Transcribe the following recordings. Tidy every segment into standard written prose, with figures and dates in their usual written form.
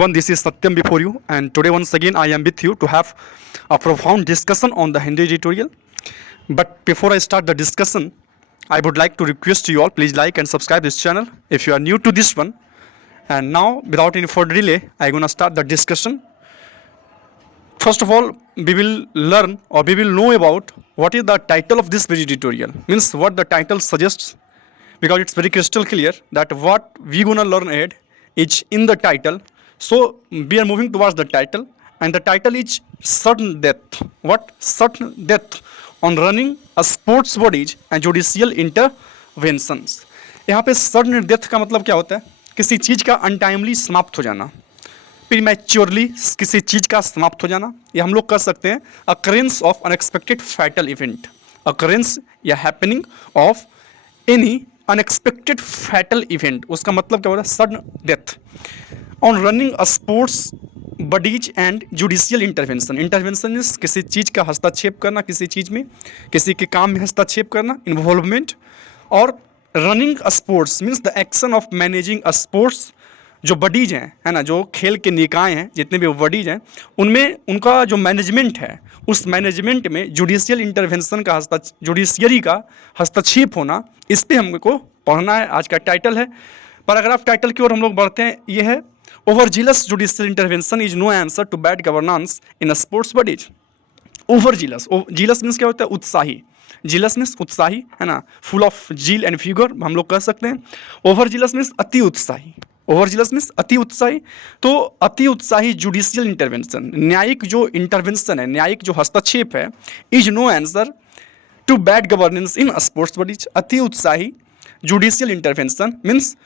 everyone, this is Satyam before you, and today once again I am with you to have a profound discussion on the Hindi editorial. But before I start the discussion, I would like to request you all, please like and subscribe this channel if you are new to this one. And now, without any further delay, I'm gonna start the discussion. First of all, we will learn or we will know about what is the title of this video tutorial. Means what the title suggests, because it's very crystal clear that what we gonna learn ahead is in the title. So we are moving towards the title, and the title is sudden death. What? Sudden death on running a sports bodies and judicial interventions. यहाँ पे sudden death का मतलब क्या होता है? किसी चीज़ का अनटाइमली समाप्त हो जाना, प्रीमैच्योरली किसी चीज़ का समाप्त हो जाना, या हम लोग कर सकते हैं occurrence of unexpected fatal event, occurrence या happening of any unexpected fatal event. उसका मतलब क्या होता है? Sudden death on running a sports bodies and judicial intervention. Intervention is किसी चीज़ का हस्तक्षेप करना, किसी चीज़ में, किसी के काम में हस्तक्षेप करना, इन्वॉल्वमेंट. और running a sports means the action of managing a sports. जो बडीज हैं, है ना, जो खेल के निकाय हैं, जितने भी बडीज हैं, उनमें उनका जो मैनेजमेंट है, उस मैनेजमेंट में जुडिशियल इंटरवेंशन का जुडिशियरी का हस्तक्षेप होना, इस पर हमको पढ़ना है. आज का टाइटल है. पैराग्राफ टाइटल की ओर हम लोग बढ़ते हैं. ये है overzealous judicial intervention is no answer to bad governance in a sports bodies. Overzealous, zealous means क्या होता है? उत्साही. जिलस मीन्स उत्साही, है ना, full of zeal and vigour हम लोग कह सकते हैं. ओवरजिलस मीन्स अति उत्साही. ओवरजिलस मीन्स अति उत्साही. तो अति उत्साही जुडिशियल इंटरवेंशन, न्यायिक जो इंटरवेंशन है, न्यायिक जो हस्तक्षेप है, is no answer to bad governance in sports bodies. अति उत्साही जुडिशियल इंटरवेंशन मीन्स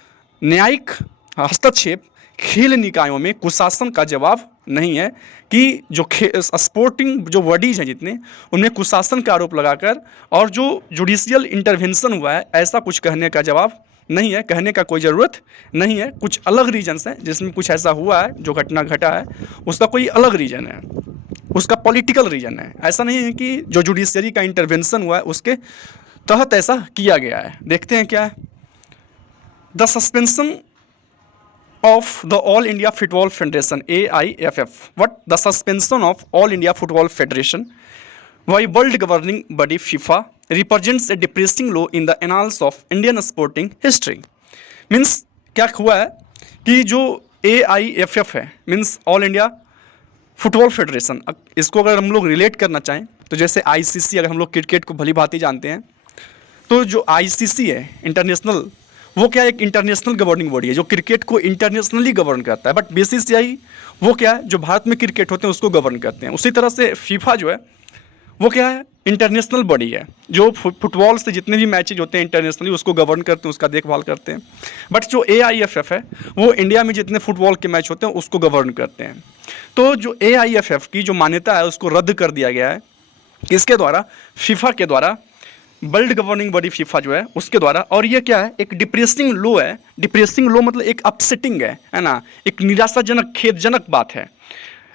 न्यायिक हस्तक्षेप खेल निकायों में कुशासन का जवाब नहीं है. कि जो स्पोर्टिंग जो बॉडीज हैं जितने, उनमें कुशासन का आरोप लगाकर और जो जुडिशियल इंटरवेंशन हुआ है, ऐसा कुछ कहने का जवाब नहीं है, कहने का कोई ज़रूरत नहीं है. कुछ अलग रीजन्स हैं जिसमें कुछ ऐसा हुआ है, जो घटना घटा है, उसका कोई अलग रीजन है, उसका पॉलिटिकल रीजन है. ऐसा नहीं है कि जो जुडिशियरी का इंटरवेंशन हुआ है उसके तहत ऐसा किया गया है. देखते हैं क्या है. The suspension of the All India Football Federation AIFF. What? The suspension of All India Football Federation by World Governing Body FIFA represents a depressing low in the annals of Indian sporting history. Means क्या हुआ है कि जो AIFF है, means all India football federation, इसको अगर हम लोग रिलेट करना चाहें तो जैसे ICC, अगर हम लोग क्रिकेट को भली भांति जानते हैं, तो जो ICC है इंटरनेशनल, वो क्या एक इंटरनेशनल गवर्निंग बॉडी है जो क्रिकेट को इंटरनेशनली गवर्न करता है. बट BCCI वो क्या है, जो भारत में क्रिकेट होते हैं उसको गवर्न करते हैं. उसी तरह से फीफा जो है वो क्या है, इंटरनेशनल बॉडी है जो फुटबॉल से जितने भी मैचेज होते हैं इंटरनेशनली उसको गवर्न करते हैं, उसका देखभाल करते हैं. बट जो AIFF है वो इंडिया में जितने फुटबॉल के मैच होते हैं उसको गवर्न करते हैं. तो जो AIFF की जो मान्यता है उसको रद्द कर दिया गया है. किसके द्वारा? फीफा के द्वारा, वर्ल्ड गवर्निंग बॉडी फीफा जो है उसके द्वारा. और ये क्या है, एक डिप्रेसिंग लो है. डिप्रेसिंग लो मतलब एक अपसेटिंग है ना, एक निराशाजनक, खेदजनक बात है.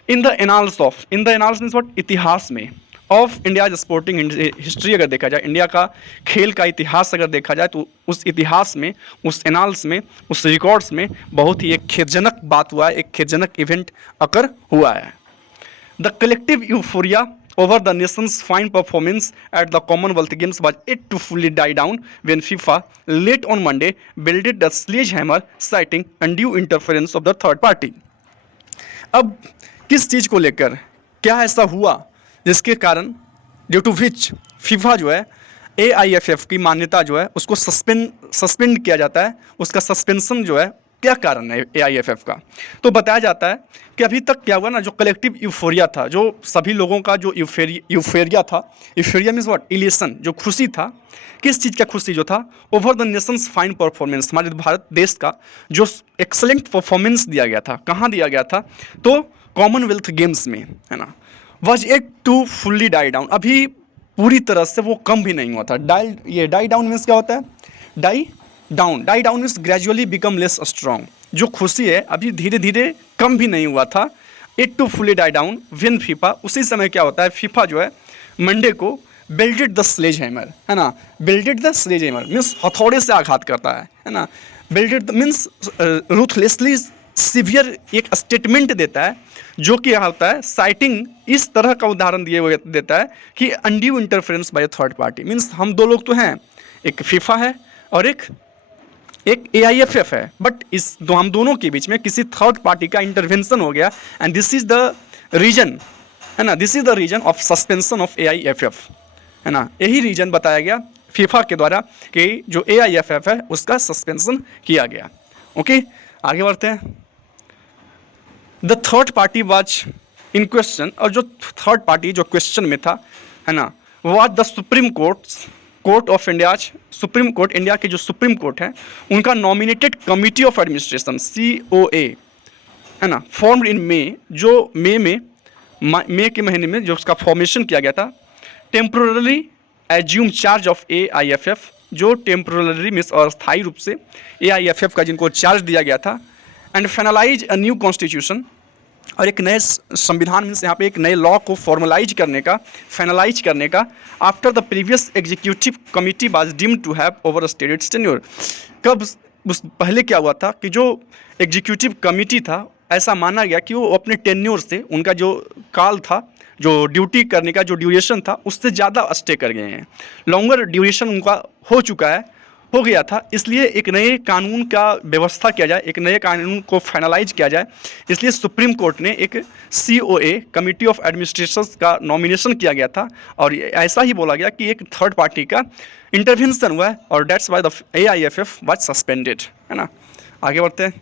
In the annals of, in the annals means what, इतिहास में, ऑफ इंडिया स्पोर्टिंग हिस्ट्री अगर देखा जाए, इंडिया का खेल का इतिहास अगर देखा जाए, तो उस इतिहास में, उस एनाल्स में, उस रिकॉर्ड्स में बहुत ही एक खेदजनक बात हुआ है, एक खेदजनक इवेंट अकर हुआ है. The collective euphoria over the nation's fine performance at the Commonwealth Games was yet to fully die down when FIFA late on Monday wielded the sledgehammer, citing undue interference of the third party. अब किस चीज़ को लेकर क्या ऐसा हुआ जिसके कारण, due to which FIFA जो है AIFF की मान्यता जो है उसको सस्पेंड किया जाता है. उसका सस्पेंशन जो है, क्या कारण है AIFF का? तो बताया जाता है कि अभी तक क्या हुआ ना, जो कलेक्टिव यूफोरिया था, जो सभी लोगों का जो यूफोरिया था, यूफोरिया मीन्स व्हाट, इलेशन, जो खुशी था, किस चीज़ का खुशी जो था, over the Nations fine performance, हमारे भारत देश का जो एक्सलेंट परफॉर्मेंस दिया गया था. कहाँ दिया गया था? तो कॉमनवेल्थ गेम्स में, है ना. Was at to fully die down, अभी पूरी तरह से वो कम भी नहीं हुआ था. डाई डाउन मीन्स क्या होता है? Die down means gradually become less strong. जो खुशी है अभी धीरे धीरे कम भी नहीं हुआ था. It to fully die down when FIFA, उसी समय क्या होता है, फीफा जो है मंडे को बेल्टेड द स्लेज हैमर, है ना. Belted the sledge hammer means हथौड़े से आघात करता है ना. बेल्टेड मीन्स रूथलेसली सीवियर एक स्टेटमेंट देता है, जो कि क्या होता है, साइटिंग इस तरह का उदाहरण दिए हुए देता है कि undue interference by third party. Means हम दो लोग तो हैं, एक फीफा है और एक AIFF है, बट इस हम दोनों के बीच में किसी थर्ड पार्टी का इंटरवेंशन हो गया, and this is the reason, है ना, this is the reason of suspension of AIFF, है ना। यही रीजन बताया गया फीफा के द्वारा कि जो AIFF है उसका सस्पेंशन किया गया। ओके, आगे बढ़ते हैं। The third party was in question, और जो थर्ड पार्टी जो क्वेश्चन में था, है ना, was the supreme court of India. Supreme court, India के जो सुप्रीम कोर्ट है उनका nominated committee of administration COA, है ना, फॉर्म्ड इन मे, जो मई के महीने में जो उसका फॉर्मेशन किया गया था। Temporarily assume charge of AIFF, जो टेम्पोरली मीन्स अस्थायी रूप से AIFF का जिनको चार्ज दिया गया था। And finalise a new constitution, और एक नए संविधान मीन्स यहाँ पे एक नए लॉ को फॉर्मलाइज करने का, फाइनलाइज करने का। After the previous executive committee was deemed to have over stated its tenure. कब उस पहले क्या हुआ था कि जो एग्जीक्यूटिव कमिटी था, ऐसा माना गया कि वो अपने टेन्योर से, उनका जो काल था, जो ड्यूटी करने का जो ड्यूरेशन था, उससे ज़्यादा स्टे कर गए हैं, लॉन्गर ड्यूरेशन उनका हो गया था। इसलिए एक नए कानून का व्यवस्था किया जाए, एक नए कानून को फाइनलाइज किया जाए, इसलिए सुप्रीम कोर्ट ने एक COA कमिटी ऑफ एडमिनिस्ट्रेशन का नॉमिनेशन किया गया था, और ऐसा ही बोला गया कि एक थर्ड पार्टी का इंटरवेंशन हुआ है, और that's why the AIFF was suspended, है ना। आगे बढ़ते हैं।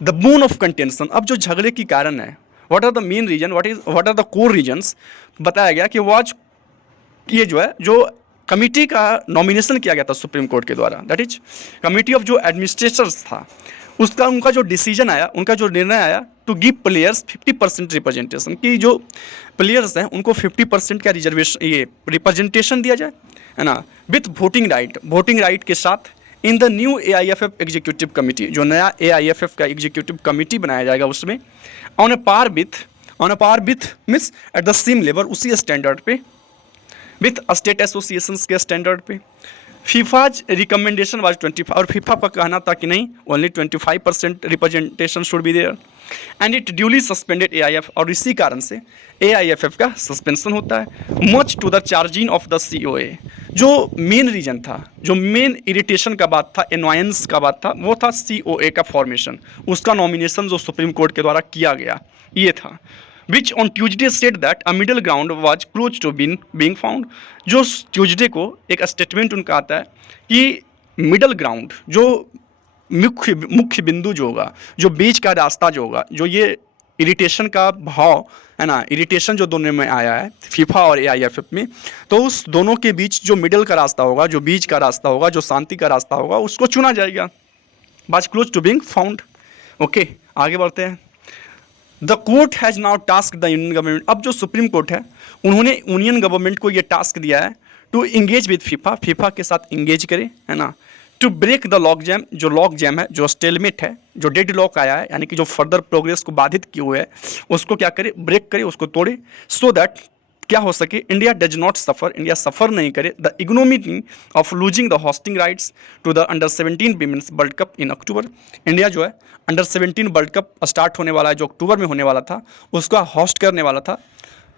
द बोन ऑफ कंटेंशन, अब जो झगड़े की कारण है, what are the main reason, what are the core reasons, बताया गया कि वाज ये जो है, जो कमिटी का नॉमिनेशन किया गया था सुप्रीम कोर्ट के द्वारा, दैट इज कमिटी ऑफ जो एडमिनिस्ट्रेटर्स था, उसका उनका जो डिसीजन आया, उनका जो निर्णय आया टू गिव प्लेयर्स 50% रिप्रेजेंटेशन, कि जो प्लेयर्स हैं उनको 50% का रिजर्वेशन, ये रिप्रेजेंटेशन दिया जाए, है ना, विथ वोटिंग राइट के साथ, in the new AIFF executive committee, जो नया AIFF का एग्जीक्यूटिव कमिटी बनाया जाएगा उसमें, on a par with means at the same level, उसी स्टैंडर्ड पे, विथ स्टेट एसोसिएशंस के स्टैंडर्ड पे। फीफाज रिकमेंडेशन वाज 25, और फीफा का कहना था कि नहीं, only 25% representation should be there, and it duly suspended AIF, और इसी कारण से AIFF का सस्पेंशन होता है। Much to the charging of the COA, जो मेन रीजन था, जो मेन इरिटेशन का बात था, एनवायंस का बात था, वो था COA का फॉर्मेशन, उसका नॉमिनेशन जो सुप्रीम कोर्ट के द्वारा किया गया, ये था। Which on Tuesday said that a middle ground was close to being found, जो ट्यूजडे को एक स्टेटमेंट उनका आता है कि मिडल ग्राउंड, जो मुख्य बिंदु जो होगा, जो बीच का रास्ता जो होगा, जो ये इरिटेशन का भाव है ना, इरिटेशन जो दोनों में आया है फीफा और AIFF में, तो उस दोनों के बीच जो मिडल का रास्ता होगा, जो बीच का रास्ता होगा, जो शांति का रास्ता होगा, उसको चुना जाएगा। Was close to being found. Okay, आगे बढ़ते हैं। The court has now task the union government, अब जो सुप्रीम कोर्ट है उन्होंने यूनियन गवर्नमेंट को ये टास्क दिया है टू इंगेज विद फीफा के साथ इंगेज करे, है ना, to break the lock jam, जो लॉक जैम है, जो स्टेलमेट है, जो डेड लॉक आया है, यानी कि जो फर्दर प्रोग्रेस को बाधित किए हुए है, उसको क्या करे, ब्रेक करे, उसको तोड़े, सो दैट क्या हो सके, India does not suffer, India suffer नहीं करे the ignominy of losing the hosting rights to the अंडर-17 women's world cup in October. India जो है अंडर-17 वर्ल्ड कप स्टार्ट होने वाला है, जो अक्टूबर में होने वाला था, उसका होस्ट करने वाला था,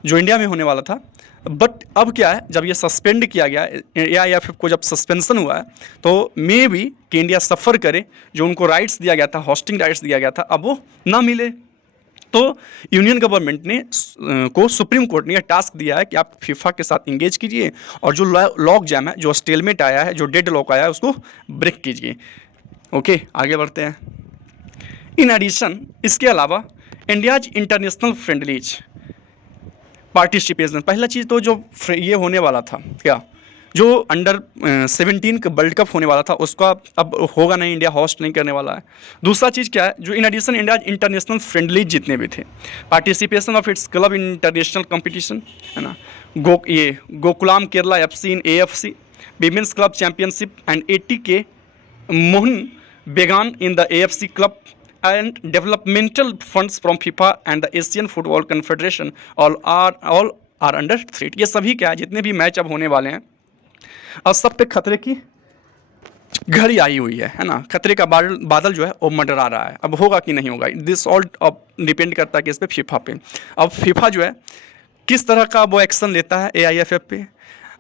जो इंडिया में होने वाला था। बट अब क्या है, जब ये सस्पेंड किया गया, AIFF को जब सस्पेंशन हुआ है, तो मे भी कि इंडिया सफ़र करे, जो उनको राइट्स दिया गया था, होस्टिंग राइट्स दिया गया था, अब वो ना मिले। तो यूनियन गवर्नमेंट ने को सुप्रीम कोर्ट ने यह टास्क दिया है कि आप फीफा के साथ इंगेज कीजिए, और जो लॉक जैम है, जो स्टेलमेट आया है, जो डेड लॉक आया है, उसको ब्रेक कीजिए। ओके, आगे बढ़ते हैं। इन एडिशन, इसके अलावा इंडियाज इंटरनेशनल फ्रेंडलीज पार्टिसिपेशन, पहला चीज़ तो जो ये होने वाला था, क्या जो अंडर-17 का वर्ल्ड कप होने वाला था, उसका अब होगा नहीं, इंडिया होस्ट नहीं करने वाला है। दूसरा चीज़ क्या है, जो in addition India international friendlies जितने भी थे, participation of its club in international competition, है ना, Gokulam Kerala FC in AFC women's club championship, and ATK Mohun Bagan in the AFC club, and developmental funds from FIFA and the Asian Football Confederation all are under threat. ये सभी क्या है, जितने भी match अब होने वाले हैं, और सब पे खतरे की घड़ी आई हुई है ना, खतरे का बादल जो है वो मंडरा रहा है। अब होगा कि नहीं होगा, दिस ऑल अब डिपेंड करता है कि इस पे फीफा पे। अब फीफा जो है किस तरह का वो एक्शन लेता है AIFF पे।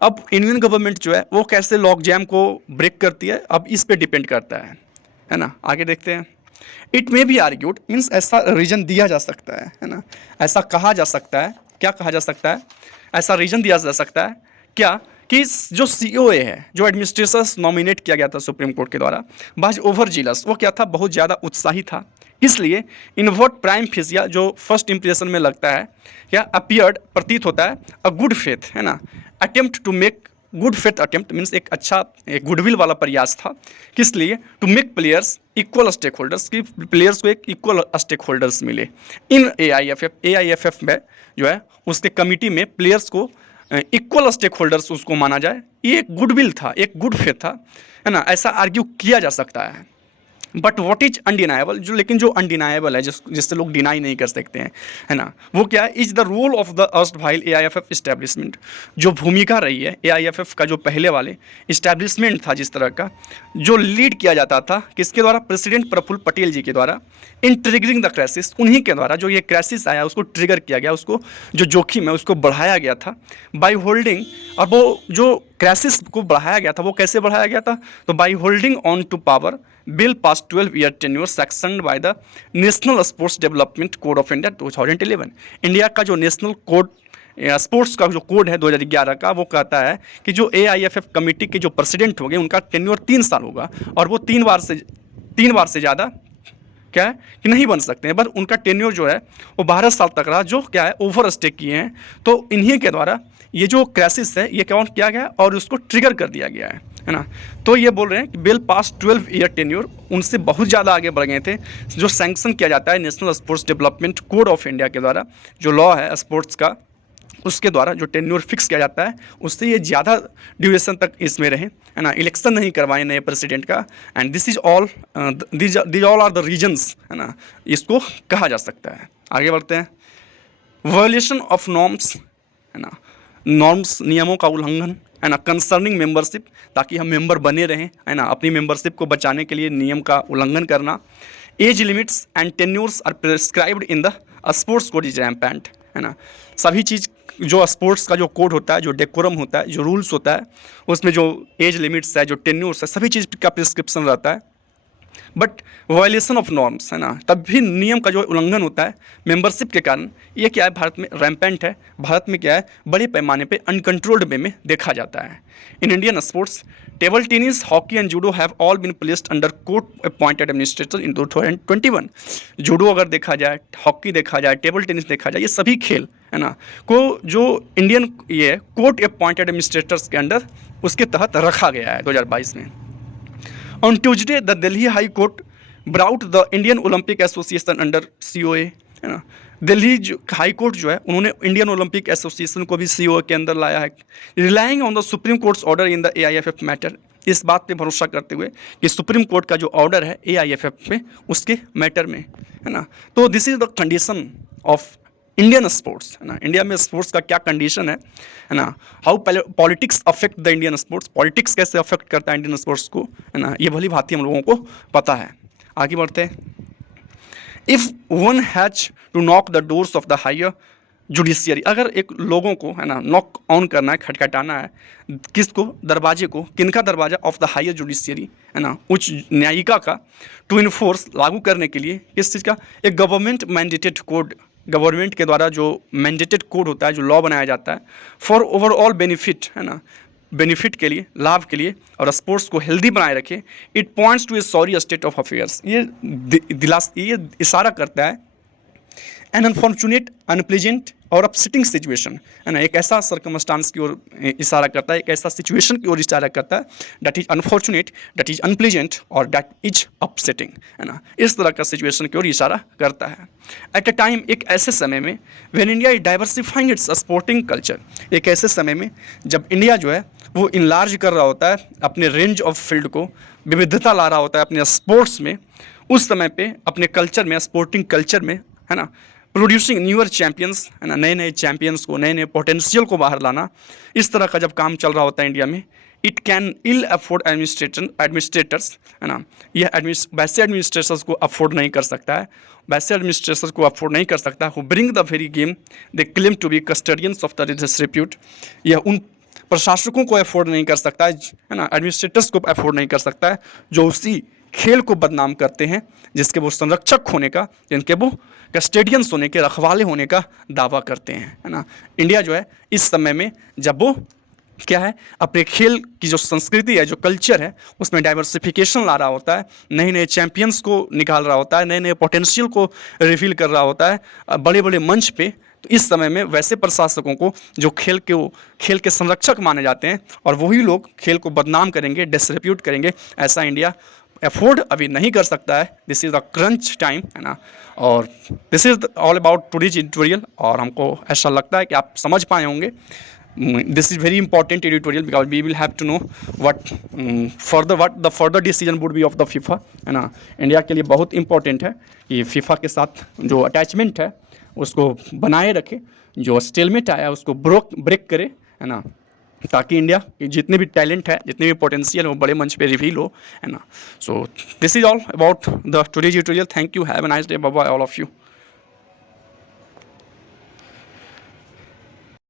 अब इंडियन गवर्नमेंट जो है वो कैसे लॉक जैम को ब्रेक करती है, अब इस पे डिपेंड करता है ना। आगे देखते हैं। It may be argued, means ऐसा रीजन दिया जा सकता है ना, ऐसा कहा जा सकता है। क्या कहा जा सकता है? ऐसा रीजन दिया जा सकता है क्या कि जो COA है, जो एडमिनिस्ट्रेटर्स नॉमिनेट किया गया था सुप्रीम कोर्ट के द्वारा, बाज ओवर जीलस, वो क्या था, बहुत ज़्यादा उत्साही था। इसलिए इनवर्ट प्राइम फेसिया जो फर्स्ट इंप्रेशन में लगता है या अपीयर्ड प्रतीत होता है अ गुड फेथ, है ना, attempt to make good faith attempt, means एक अच्छा एक गुडविल वाला प्रयास था। किस लिए? To make players equal stake holders, की प्लेयर्स को एक इक्वल स्टेक होल्डर्स मिले इन AIFF में जो है उसके कमिटी में प्लेयर्स को इक्वल स्टेक होल्डर्स उसको माना जाए। ये एक गुडविल था, एक गुड फेथ था, है ना, ऐसा आर्ग्यू किया जा सकता है। बट वॉट इज अनडिनाएबल, जो लेकिन जो अनडिनाएबल है, जिससे लोग डिनाई नहीं कर सकते हैं, है ना, वो क्या है? Is the role of the erstwhile AIFF establishment, जो भूमिका रही है AIFF का जो पहले वाले इस्टेब्लिशमेंट था जिस तरह का, जो लीड किया जाता था किसके द्वारा? प्रेसिडेंट प्रफुल्ल पटेल जी के द्वारा, इन ट्रिगरिंग द क्राइसिस, उन्हीं के द्वारा जो ये क्राइसिस आया उसको ट्रिगर किया गया, उसको जो जोखिम है उसको बढ़ाया गया था बाई होल्डिंग। और वो जो क्राइसिस को बढ़ाया गया था वो कैसे बढ़ाया गया था? तो by holding on to power well past 12-year tenure section by the national sports development code of India 2011। India का जो नेशनल कोड स्पोर्ट्स का जो कोड है 2011 का, वो कहता है कि जो AIFF कमेटी के जो प्रेसिडेंट होंगे उनका टेन्योर 3 साल होगा, और वो 3 बार से ज़्यादा क्या है कि नहीं बन सकते हैं। बस उनका टेन्योर जो है वो 12 साल तक रहा, जो क्या है ओवर स्टे किए हैं। तो इन्हीं के द्वारा ये जो क्राइसिस है ये काउंट किया गया और उसको ट्रिगर कर दिया गया है ना। तो ये बोल रहे हैं कि बिल पास 12-year टेन्योर उनसे बहुत ज़्यादा आगे बढ़ गए थे, जो सैंक्शन किया जाता है national sports development code of India के द्वारा, जो लॉ है स्पोर्ट्स का, उसके द्वारा जो टेन्योर फिक्स किया जाता है उससे ये ज़्यादा ड्यूरेशन तक इसमें रहे, है ना। इलेक्शन नहीं करवाए नए प्रेसिडेंट का, and this is all these all are the reasons, है ना, इसको कहा जा सकता है। आगे बढ़ते हैं। वायलेशन ऑफ नॉर्म्स, है ना, नॉर्म्स नियमों का उल्लंघन, है ना, कंसर्निंग मेंबरशिप, ताकि हम मेंबर बने रहें, है ना, अपनी मेंबरशिप को बचाने के लिए नियम का उल्लंघन करना। Age limits and tenures are prescribed in the sports code is rampant, है ना। सभी चीज़ जो स्पोर्ट्स का जो कोड होता है, जो डेकोरम होता है, जो रूल्स होता है, उसमें जो एज लिमिट्स है, जो टेन्योर्स है, सभी चीज़ का प्रिस्क्रिप्शन रहता है। बट वायलेशन ऑफ नॉर्म्स, है ना, तब भी नियम का जो उल्लंघन होता है मेंबरशिप के कारण, ये क्या है, भारत में रैम्पेंट है। भारत में क्या है, बड़े पैमाने पे अनकंट्रोल्ड वे में देखा जाता है। In Indian sports, table tennis, hockey and judo have all been placed under court appointed administrator in 2021। Judo अगर देखा जाए, हॉकी देखा जाए, टेबल टेनिस देखा जाए, ये सभी खेल, है ना, को जो इंडियन ये कोर्ट अपॉइंटेड एडमिनिस्ट्रेटर्स के अंडर उसके तहत रखा गया है 2022 में। On Tuesday, the Delhi High Court brought the Indian Olympic Association under COA, है ना। दिल्ली हाई कोर्ट जो है उन्होंने इंडियन ओलंपिक एसोसिएशन को भी COA के अंदर लाया है, relying on the supreme courts order in the AIFF matter, इस बात पे भरोसा करते हुए कि सुप्रीम कोर्ट का जो ऑर्डर है AIFF में, उसके मैटर में, है ना। तो this is the condition of Indian sports, है ना। इंडिया में स्पोर्ट्स का क्या कंडीशन है ना। How politics affect the Indian sports, politics कैसे अफेक्ट करता है इंडियन स्पोर्ट्स को, है ना, ये भली भांति हम लोगों को पता है। आगे बढ़ते हैं। If one has to knock the doors of the higher judiciary, अगर एक लोगों को, है ना, नॉक ऑन करना है, खटखटाना है, किसको, दरवाजे को, किनका दरवाजा, ऑफ द हायर जुडिशियरी, है ना, उच्च न्यायिका का, टू इन्फोर्स, लागू करने के लिए, किस चीज़ का, एक गवर्नमेंट मैंडेटेड कोड, गवर्नमेंट के द्वारा जो मैंडेटेड कोड होता है, जो लॉ बनाया जाता है फॉर ओवरऑल बेनिफिट, है ना, बेनिफिट के लिए, लाभ के लिए, और स्पोर्ट्स को हेल्दी बनाए रखे। It points to a sorry state of affairs, ये इशारा करता है एन अनफॉर्चुनेट, अनप्लेजेंट और अपसेटिंग सिचुएशन, है ना, एक ऐसा सर्कमस्टांस की ओर इशारा करता है, एक ऐसा सिचुएशन की ओर इशारा करता है that is unfortunate, that is unpleasant और दैट इज अपसेटिंग, है ना, इस तरह का सिचुएशन की ओर इशारा करता है। एट अ टाइम, एक ऐसे समय में, when India is diversifying it's sporting culture, एक ऐसे समय में जब इंडिया जो है वो इनलार्ज कर रहा होता है अपने रेंज ऑफ फील्ड को, विविधता ला रहा होता है अपने स्पोर्ट्स में, उस समय पे अपने कल्चर में, स्पोर्टिंग कल्चर में, है ना, प्रोड्यूसिंग न्यूअर चैम्पियंस, है ना, नए नए चैम्पियंस को, नए नए पोटेंशियल को बाहर लाना, इस तरह का जब काम चल रहा होता है इंडिया में, it can ill afford administrators, है ना, यह वैसे एडमिनिस्ट्रेटर्स को अफोर्ड नहीं कर सकता है, वैसे एडमिनिस्ट्रेटर्स को अफोर्ड नहीं कर सकता हु bring the very game they claim to be custodians of the distribute. यह उन प्रशासकों को अफोर्ड नहीं कर सकता है ना, एडमिनिस्ट्रेटर्स को अफोर्ड नहीं कर सकता है जो उसी खेल को बदनाम करते हैं जिसके वो संरक्षक होने का, जिनके वो कस्टेडियंस होने के, रखवाले होने का दावा करते हैं, है ना। इंडिया जो है इस समय में जब वो क्या है, अपने खेल की जो संस्कृति है, जो कल्चर है, उसमें डाइवर्सिफिकेशन ला रहा होता है, नए नए चैंपियंस को निकाल रहा होता है, नए नए पोटेंशियल को रिवील कर रहा होता है बड़े बड़े मंच पे, तो इस समय में वैसे प्रशासकों को जो खेल के संरक्षक माने जाते हैं और वही लोग खेल को बदनाम करेंगे, डिसरेप्यूट करेंगे, ऐसा इंडिया अफोर्ड अभी नहीं कर सकता है। This is the crunch time, है ना। और this is all about today's editorial, और हमको ऐसा लगता है कि आप समझ पाए होंगे। This is very important editorial because we will have to know what the further decision would be of the FIFA, है ना। इंडिया के लिए बहुत इंपॉर्टेंट है कि फीफा के साथ जो अटैचमेंट है उसको बनाए रखे, जो स्टेलमेट आया उसको ब्रेक करे, है ना, ताकि इंडिया के जितने भी टैलेंट है, जितने भी पोटेंशियल है वो बड़े मंच पे रिवील हो, है ना। So this is all about the today's tutorial. Thank you, have a nice day, bye bye all of you.